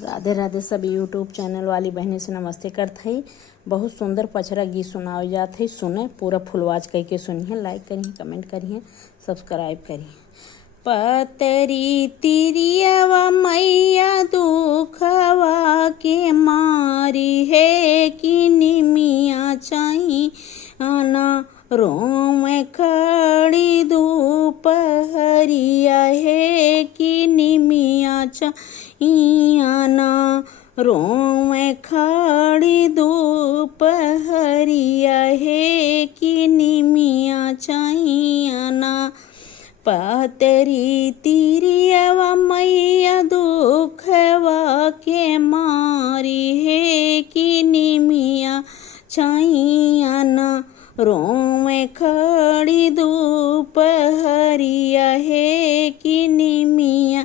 राधे राधे सभी YouTube channel वाली बहनी से नमस्ते करत हई। बहुत सुंदर पचरा गीत सुनाओ जात है, सुने पूरा फुलवाज कह के सुनिए, लाइक करिए, कमेंट करिए, सब्सक्राइब करिए। पतरी तिरियवा मैया दुखवा के मारी है कि निमिया चाही आना रोम खड़ी दोपहरिया है कि निमिया चाही आना रोम खड़ी दोपहरिया है कि निमिया चाही आना। पतरी तिरियवा मैया दुखवा के मारी है कि निमिया चाही आना रोम खड़ी दोपहरिया है कि निमिया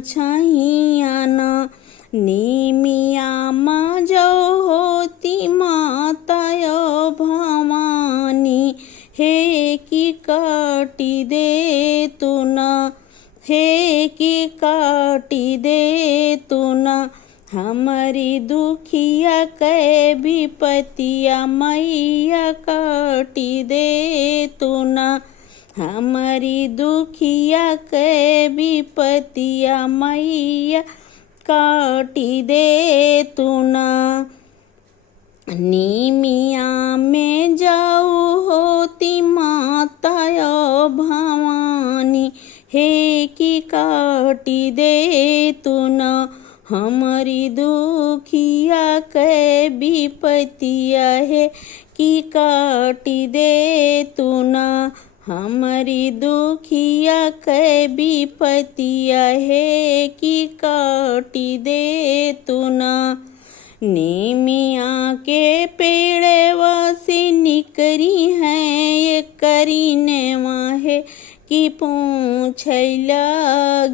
चाही आना। निमिया माँ जो होती माता यो भवानी हे कि काटी दे तू ना, हे कि काटी दे तू ना हमारी दुखिया कै विपतिया मैया काटी दे तू ना, हमारी दुखिया कै विपतिया मैया काटी दे तू ना। निमिया में जाऊ होती माता यो भवानी हे कि काटी दे तू ना हमारी दुखिया कै विपतिया है कि काटी दे तू ना, हमारी दुखिया कै विपतिया है कि काटी दे तू ना। निमिया के पेड़ वासी निकरी हैं ये करीने वाहे कि पूछैला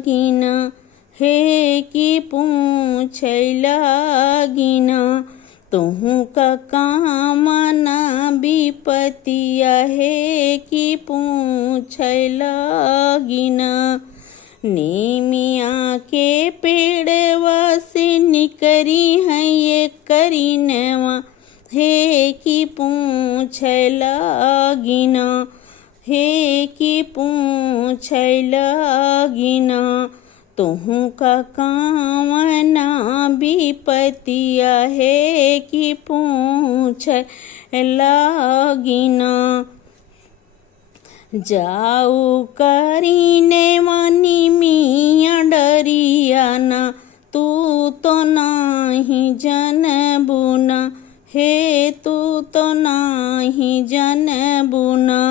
गिना, हे कि पूछैला गिना तुहू का कामना विपतिया है कि पूछैला गिना। निमिया के पेड़वा से निकरी है ये करीनवा हे कि पूछैला गिना, हे कि पूछैला गिना तुहू का कामना विपतिया है कि पूछैला गिना। जाऊ करीने वानी मिया डरियाना तू तो नाही जनबुना, हे तू तो नाही जनबुना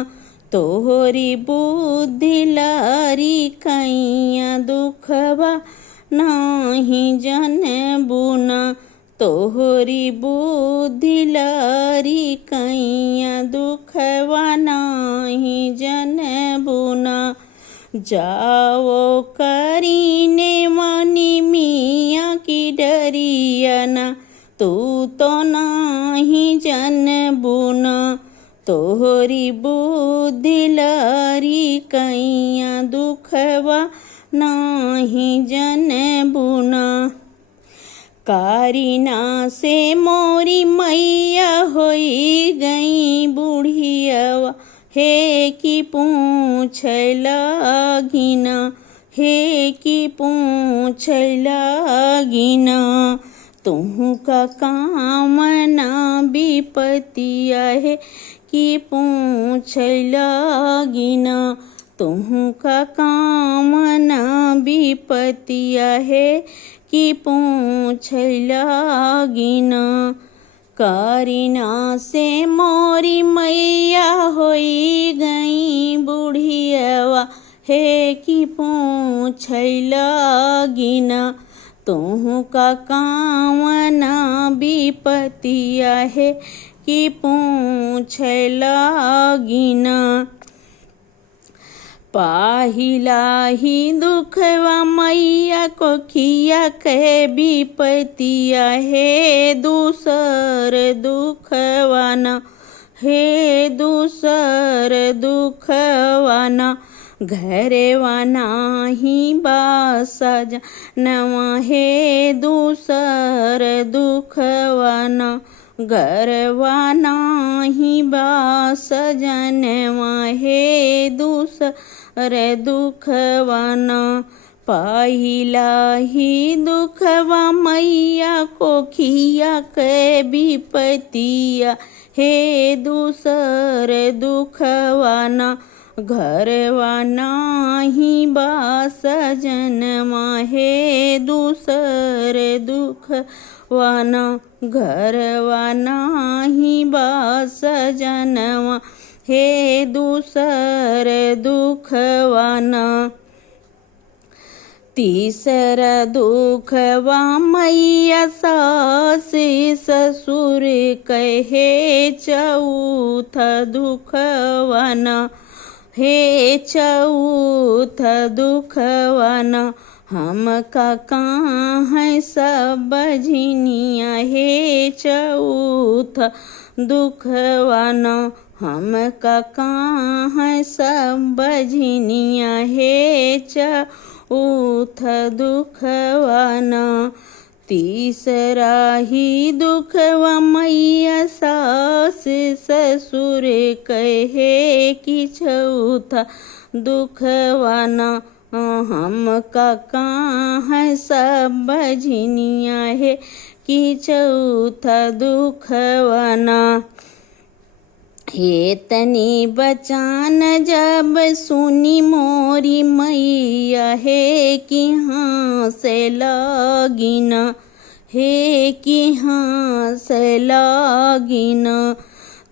तोहरी बुद्धि लारी कैया दुखवा नाही जनबुना, तोहरी बुद्धि लारी कैया दुखवा नाही जनबुना। जाओ करीने वानी मिया की डरियाना तू तो नाही जनबुना, तोहरी बुद्धि लारी कैया दुखवा नाही जनबुना। कारीना से मोरी मैया होई गई बूढ़िया हे कि पूछैला गिना, हे कि पूछैला गिना तुहू का कामना विपतिया है कि पूछैला गिना, तुहू का कामना विपतिया है कि पूछैला गिना। कारीना से मोरी मैया होई गई बूढ़िया हे कि पूछैला गिना तुहू का कामना विपतिया है कि पूछैला गिना। पाहिला ही दुखवा मैया को खिया कहे विपतिया है दूसर दुखवाना, हे दूसर दुखवाना घरवा नाही बास जनवा हे दूसर दुखवा न घरवा नाही बास जनवा हे दूसर दुखवा न पहिला ही दुखवा मैया कोखिया के विपतिया हे दूसर दुखवा न घरवा नाही बास जनवा हे दूसर दुखवा न घरवा नाही बास जनवा हे दूसर दुखवा न तीसरा दुखवा मैया सास ससुर कहे चौथा दुखवा न हे चौथा दुखवा न हम का कहाँ सब बजनिया हे चौथा दुखवा न हम का कहाँ सब बजनिया हे चौथा दुखवा न तीसरा ही दुखवा मैया सास ससुर कहे कि चौथा दुखवा न हम का कहाँ सब बजनिया है कि चौथा दुखवा न हे तनी बचान जब सुनी मोरी मैया हे कि हाँ से लागिन हे कि हाँ से लागिन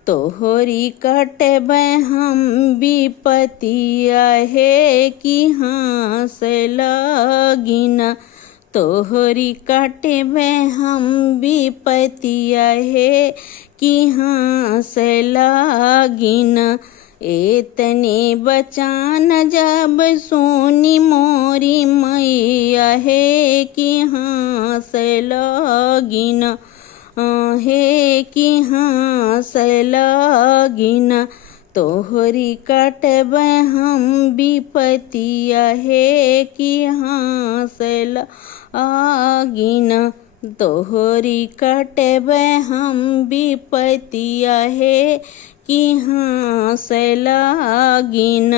तोहरी कटब हम विपतिया हे कि हाँ से लागिन तोहरी कटब हम विपतिया हे कि हाँ से लागिन एतने बचान जब सोनी मोरी मैया हे कि हाँ से लागिन हे कि हाँ से लागिन तोहरी कटब हम विपतिया हे कि हाँ से लागिन तोहरी कटब हम विपतिया हे कि हाँ से लागिन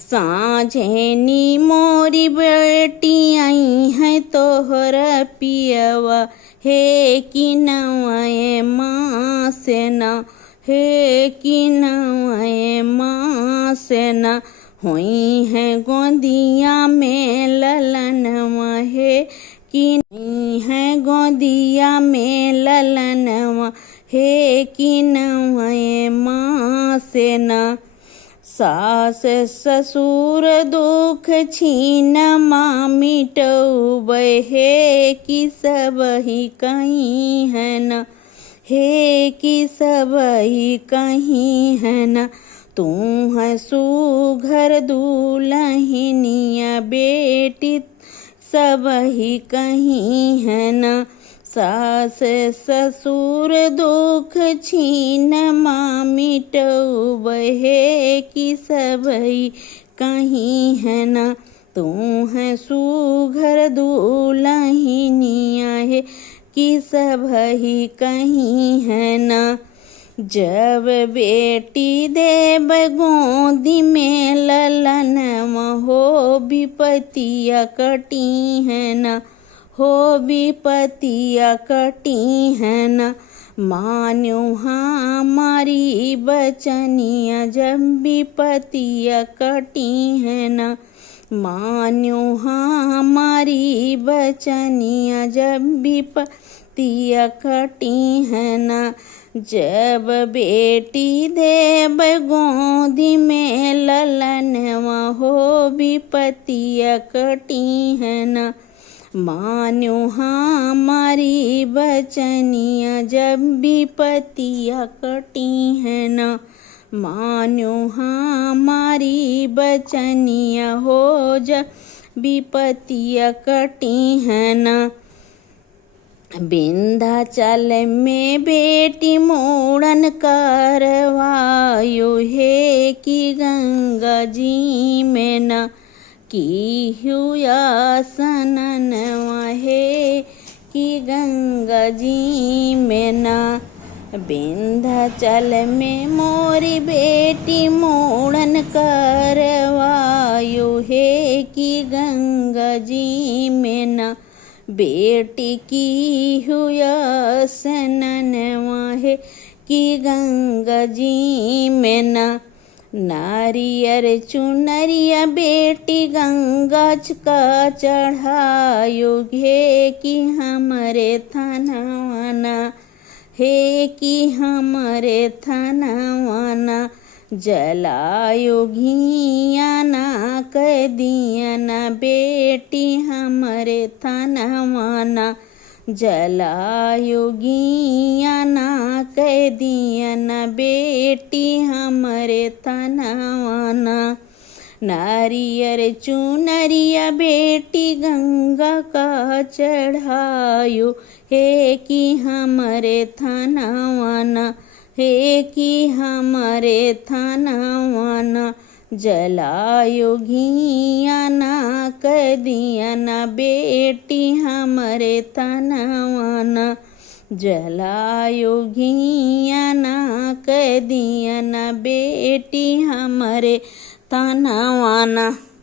साँझेनी मोरी बेटी आई है तोहर पियवा हे कि नवाए माँ से न हे कि नवाए माँ से न हुई है गोदिया में ललनवा हे कि नहीं है गोदिया में ललनवा हे कि नवाए माँ से न सास ससुर दुख छीन माँ मिटौबै हे कि सब ही कहीं है न हे कि सब ही कहीं है न तू है सुघर दुल्हनिया बेटी सब ही कहीं है न सास ससुर दुख छीन माँ मिटौबै हे कि सब ही कहीं है न तू है सुघर दुल्हनिया है कि सब ही कहीं है न जब बेटी देव गोदी में ललनवा हो विपतिया कटी है न हो विपतिया कटी है न मान्यो हमारी बचनिया जब विपतिया कटी है न मान्यो हमारी बचनिया जब विपतिया कटी है न जब बेटी देव गोदी में ललनवा हो विपतिया कटी है न मान्यो हमारी बचनिया जब विपतिया कटी है न मान्यो हमारी बचनिया हो जब विपतिया कटी है न विंध्याचल में बेटी मोड़न करवायो हे कि गंगा जी में न की हुआ सननवा हे कि गंगा जी में न विंध्याचल में मोरी बेटी मोड़न करवायो हे कि गंगा जी में न बेटी की हुआ सननवा है कि गंगा जी में न नारियर चुनरिया बेटी गंगा का चढ़ायो हे कि हमरे थनवाना हे कि हमरे थनवाना जलायो घिया ना कह दिया ना बेटी हमरे थनवाना जलायो घिया ना कह दिया ना बेटी हमरे थनवाना नारियर चुनरिया बेटी गंगा का चढ़ायो हे कि हमरे थनवाना हे कि हमरे थनवाना जलायो घिया ना कह दिया ना बेटी हमरे थनवाना जलायो घिया ना कह दिया ना बेटी हमरे थनवाना।